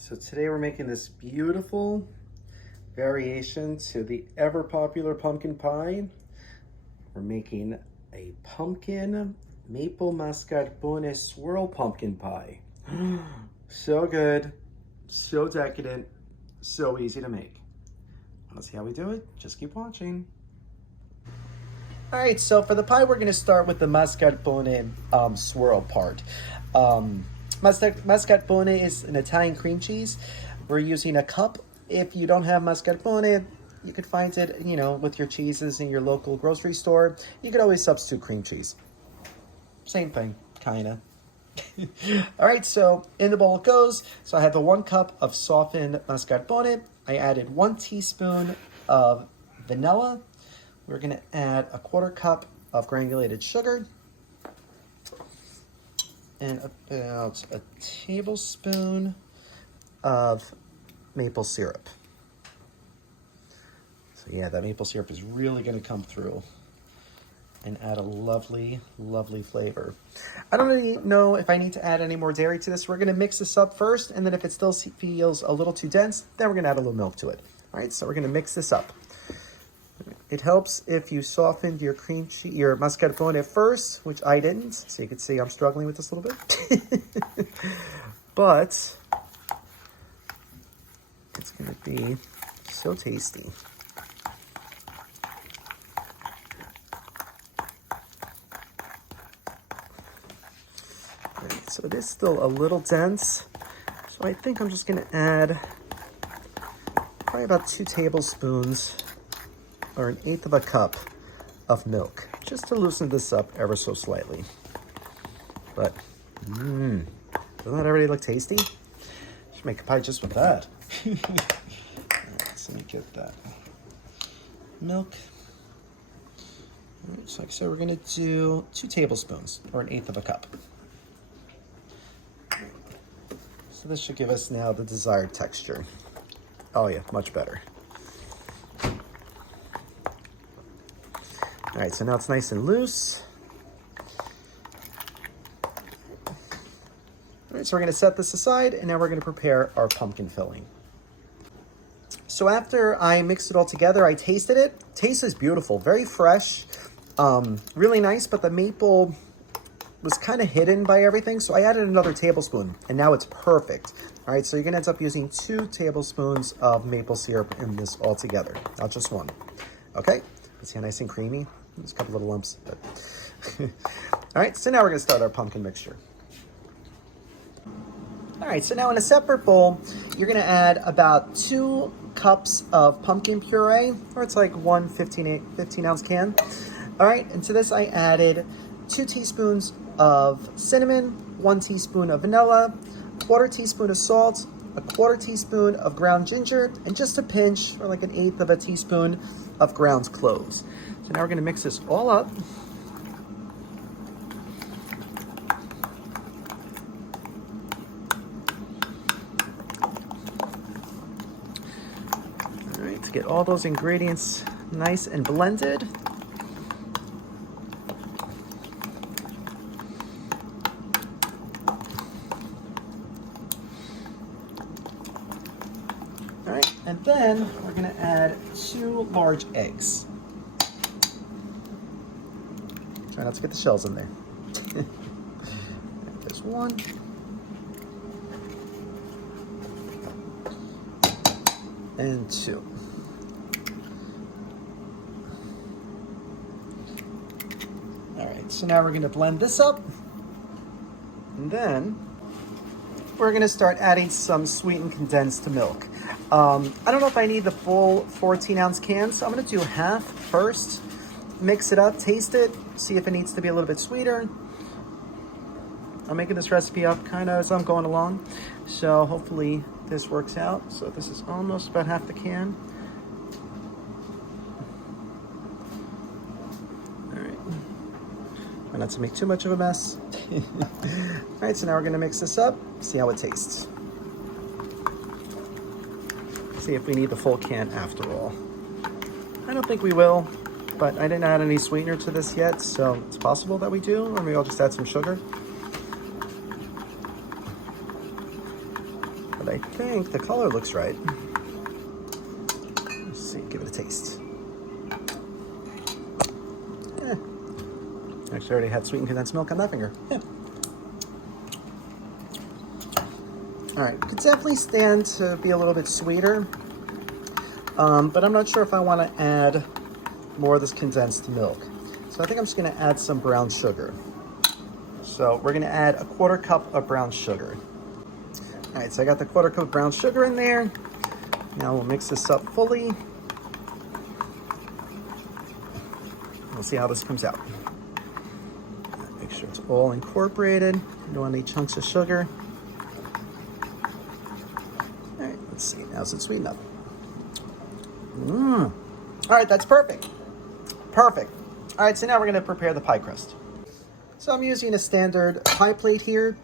So today we're making this beautiful variation to the ever popular pumpkin pie. We're making a pumpkin maple mascarpone swirl pumpkin pie. So good, so decadent, so easy to make. Want to see how we do it? Just keep watching. All right, so for the pie, we're gonna start with the mascarpone swirl part. Mascarpone is an Italian cream cheese. We're using a cup. If you don't have mascarpone, you could find it, with your cheeses in your local grocery store. You could always substitute cream cheese. Same thing, kinda. All right, so in the bowl it goes. So I have the 1 cup of softened mascarpone. I added 1 teaspoon of vanilla. We're gonna add a 1/4 cup of granulated sugar and about a tablespoon of maple syrup. So yeah, that maple syrup is really gonna come through and add a lovely, lovely flavor. I don't really know if I need to add any more dairy to this. We're gonna mix this up first, and then if it still feels a little too dense, then we're gonna add a little milk to it. All right, so we're gonna mix this up. It helps if you softened your cream cheese, your mascarpone at first, which I didn't. So you can see I'm struggling with this a little bit. But it's gonna be so tasty. Right, so it is still a little dense. So I think I'm just gonna add probably about 2 tablespoons or 1/8 of a cup of milk, just to loosen this up ever so slightly. But, doesn't that already look tasty? Should make a pie just with that. All right, so let me get that milk. All right, so like I said, we're gonna do 2 tablespoons, or 1/8 of a cup. So this should give us now the desired texture. Oh yeah, much better. All right, so now it's nice and loose. All right, so we're gonna set this aside, and now we're gonna prepare our pumpkin filling. So after I mixed it all together, I tasted it. Taste is beautiful, very fresh, really nice, but the maple was kind of hidden by everything, so I added another tablespoon, and now it's perfect. All right, so you're gonna end up using 2 tablespoons of maple syrup in this all together, not just 1. Okay, see how nice and creamy? There's a couple little lumps. But all right, so now we're gonna start our pumpkin mixture. All right, so now in a separate bowl, you're gonna add about 2 cups of pumpkin puree, or it's like 1 15-ounce can. All right, and to this I added 2 teaspoons of cinnamon, 1 teaspoon of vanilla, 1/4 teaspoon of salt, a 1/4 teaspoon of ground ginger, and just a pinch, or like 1/8 of a teaspoon of ground cloves. So now we're gonna mix this all up. All right, to get all those ingredients nice and blended. All right, and then we're gonna add 2 large eggs. Try not to get the shells in there. There's 1. And 2. All right, so now we're gonna blend this up. And then we're gonna start adding some sweetened condensed milk. I don't know if I need the full 14-ounce can, so I'm gonna do half first. Mix it up, taste it, see if it needs to be a little bit sweeter. I'm making this recipe up kind of as I'm going along, so hopefully this works out. So this is almost about half the can. All right, try not to make too much of a mess. All right, so now we're gonna mix this up, see how it tastes. See if we need the full can after all. I don't think we will, but I didn't add any sweetener to this yet, so it's possible that we do, or maybe I'll just add some sugar. I think the color looks right. Let's see, give it a taste. Actually, I already had sweetened condensed milk on that finger. All right, could definitely stand to be a little bit sweeter, but I'm not sure if I want to add more of this condensed milk. So I think I'm just going to add some brown sugar. So we're going to add a 1/4 cup of brown sugar. All right, so I got the 1/4 cup of brown sugar in there. Now we'll mix this up fully. We'll see how this comes out. Make sure it's all incorporated. You don't want any chunks of sugar. All right, let's see. How's it sweetened up? All right, that's perfect. Perfect. All right, so now we're going to prepare the pie crust. So I'm using a standard pie plate here.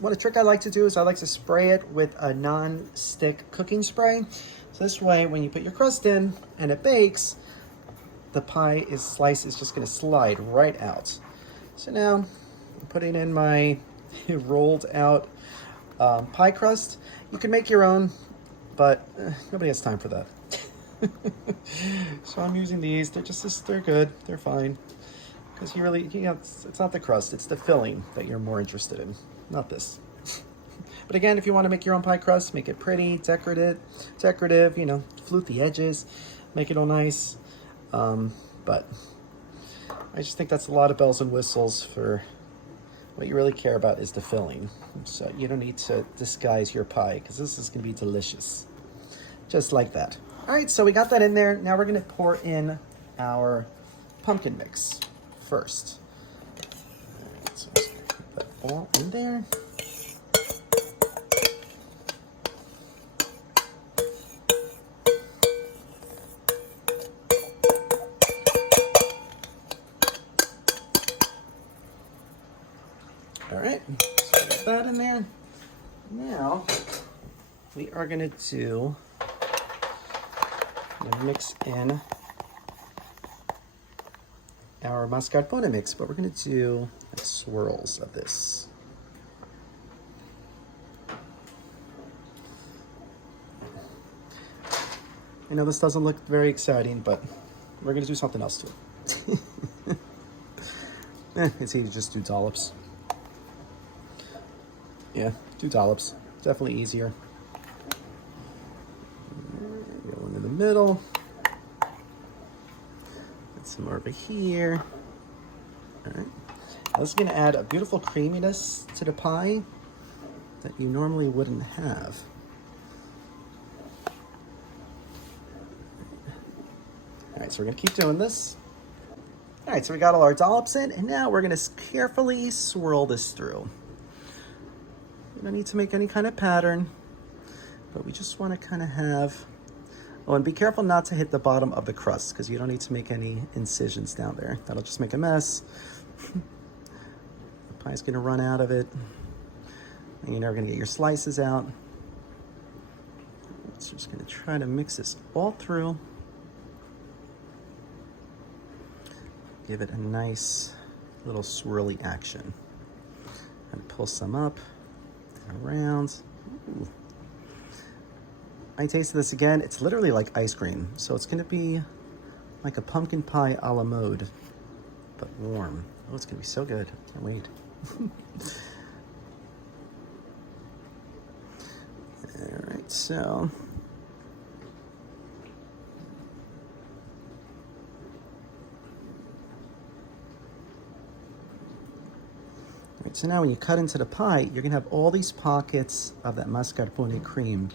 What a trick I like to do is I like to spray it with a non-stick cooking spray. So this way, when you put your crust in and it bakes, the slice is just going to slide right out. So now I'm putting in my rolled out pie crust. You can make your own, but nobody has time for that. So I'm using these. They're good. They're fine. Because it's not the crust, it's the filling that you're more interested in, not this. But again, if you want to make your own pie crust, make it pretty, decorative, flute the edges, make it all nice. But I just think that's a lot of bells and whistles for what you really care about is the filling. So you don't need to disguise your pie because this is going to be delicious. Just like that. All right, so we got that in there. Now we're going to pour in our pumpkin mix first. All right, so let's put that all in there. All right, so get that in there. Now we are going to mix in our mascarpone mix, but we're going to do swirls of this. I know this doesn't look very exciting, but we're going to do something else to it. It's easy to just do dollops. Yeah, 2 dollops. Definitely easier. Go one in the middle. Get some more over here. All right. Now this is going to add a beautiful creaminess to the pie that you normally wouldn't have. All right, so we're going to keep doing this. All right, so we got all our dollops in, and now we're going to carefully swirl this through. We don't need to make any kind of pattern, but we just want to kind of have, oh, and be careful not to hit the bottom of the crust because you don't need to make any incisions down there. That'll just make a mess. The pie's going to run out of it, and you're never going to get your slices out. So just going to try to mix this all through. Give it a nice little swirly action. And pull some up and around. Ooh. I tasted this again. It's literally like ice cream. So it's gonna be like a pumpkin pie a la mode, but warm. Oh, it's gonna be so good. Can't wait. All right, so. So now when you cut into the pie, you're gonna have all these pockets of that mascarpone cream.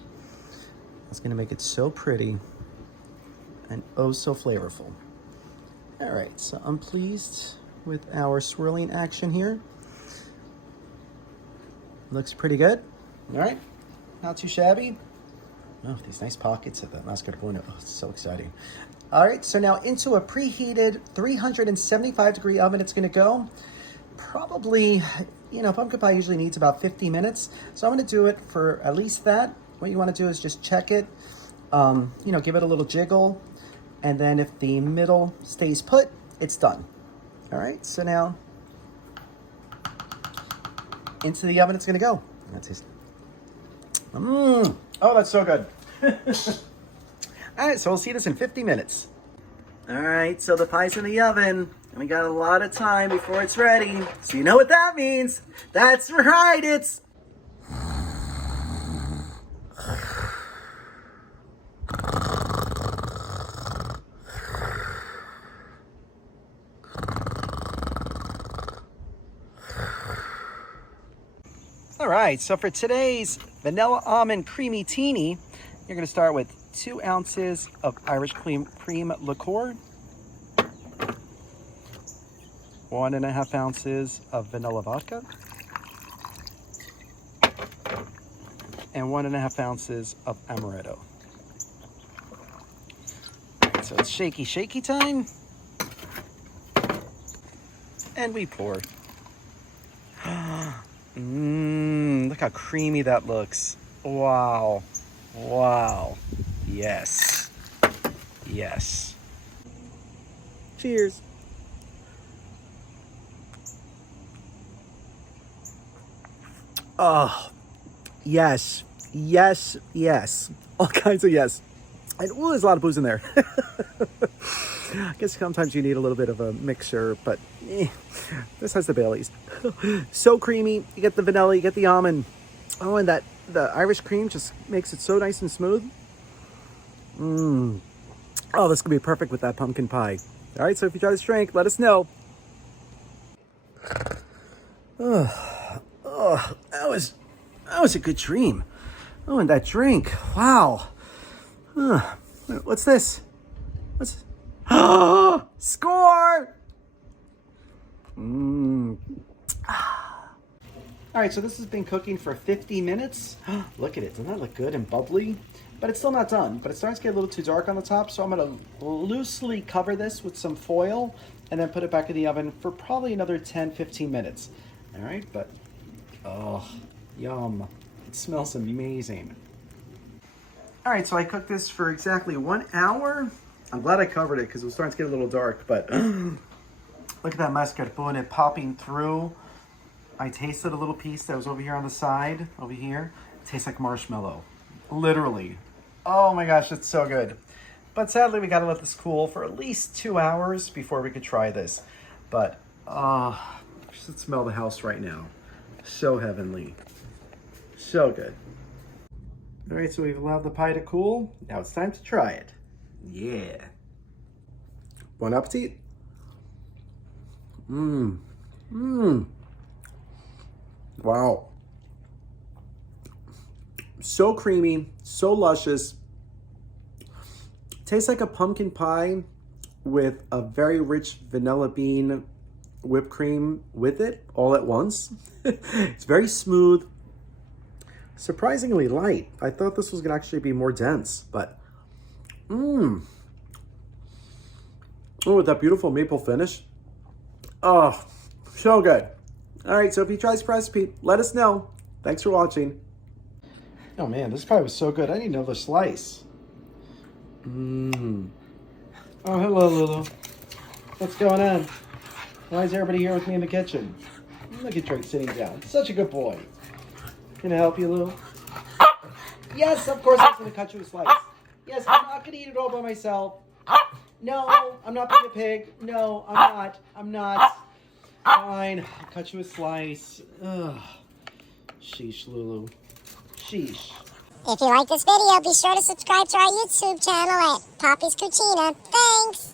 That's gonna make it so pretty and oh so flavorful. All right, so I'm pleased with our swirling action here. Looks pretty good. All right, not too shabby. Oh, these nice pockets of that mascarpone, oh, it's so exciting. All right, so now into a preheated 375-degree oven it's gonna go. Probably, pumpkin pie usually needs about 50 minutes. So I'm going to do it for at least that. What you want to do is just check it, give it a little jiggle. And then if the middle stays put, it's done. All right, so now into the oven it's going to go. Mmm. Oh, that's so good. All right, so we'll see this in 50 minutes. All right, so the pie's in the oven, and we got a lot of time before it's ready. So you know what that means. That's right, it's... All right, so for today's vanilla almond creamy teeny, you're gonna start with 2 ounces of Irish cream liqueur, 1.5 ounces of vanilla vodka, and 1.5 ounces of amaretto. All right, so it's shaky time, and we pour. Look how creamy that looks. Wow. Wow. Yes. Yes. Cheers. Oh, yes. Yes. Yes. All kinds of yes. And ooh, there's a lot of booze in there. I guess sometimes you need a little bit of a mixture, but this has the Baileys. So creamy. You get the vanilla, you get the almond. Oh, and the Irish cream just makes it so nice and smooth. Oh, this could be perfect with that pumpkin pie. All right, so if you try this drink, let us know. Oh, that was a good dream. Oh, and that drink. Wow. What's this? What's... Oh, score! All right, so this has been cooking for 50 minutes. Look at it, doesn't that look good and bubbly? But it's still not done, but it's starting to get a little too dark on the top, so I'm gonna loosely cover this with some foil and then put it back in the oven for probably another 10, 15 minutes. All right, but, oh, yum. It smells amazing. All right, so I cooked this for exactly 1 hour. I'm glad I covered it because it was starting to get a little dark, but look at that mascarpone popping through. I tasted a little piece that was over here on the side, over here. It tastes like marshmallow, literally. Oh my gosh, it's so good. But sadly, we gotta let this cool for at least 2 hours before we could try this. But, I should smell the house right now. So heavenly, so good. All right, so we've allowed the pie to cool. Now it's time to try it. Yeah. Bon appetit. Wow. So creamy, so luscious. Tastes like a pumpkin pie with a very rich vanilla bean whipped cream with it all at once. It's very smooth, surprisingly light. I thought this was gonna actually be more dense, but oh, with that beautiful maple finish. Oh, so good. All right, so if you try this recipe, let us know. Thanks for watching. Oh man, this pie was so good. I need another slice. Oh, hello, Lulu. What's going on? Why is everybody here with me in the kitchen? Look at Drake sitting down. Such a good boy. Can I help you, Lulu? Yes, of course I'm going to cut you a slice. Yes, I'm not going to eat it all by myself. No, I'm not being a pig. No, I'm not. I'm not. Fine, I'll cut you a slice. Ugh. Sheesh, Lulu. Sheesh. If you like this video, be sure to subscribe to our YouTube channel at Poppy's Cucina. Thanks!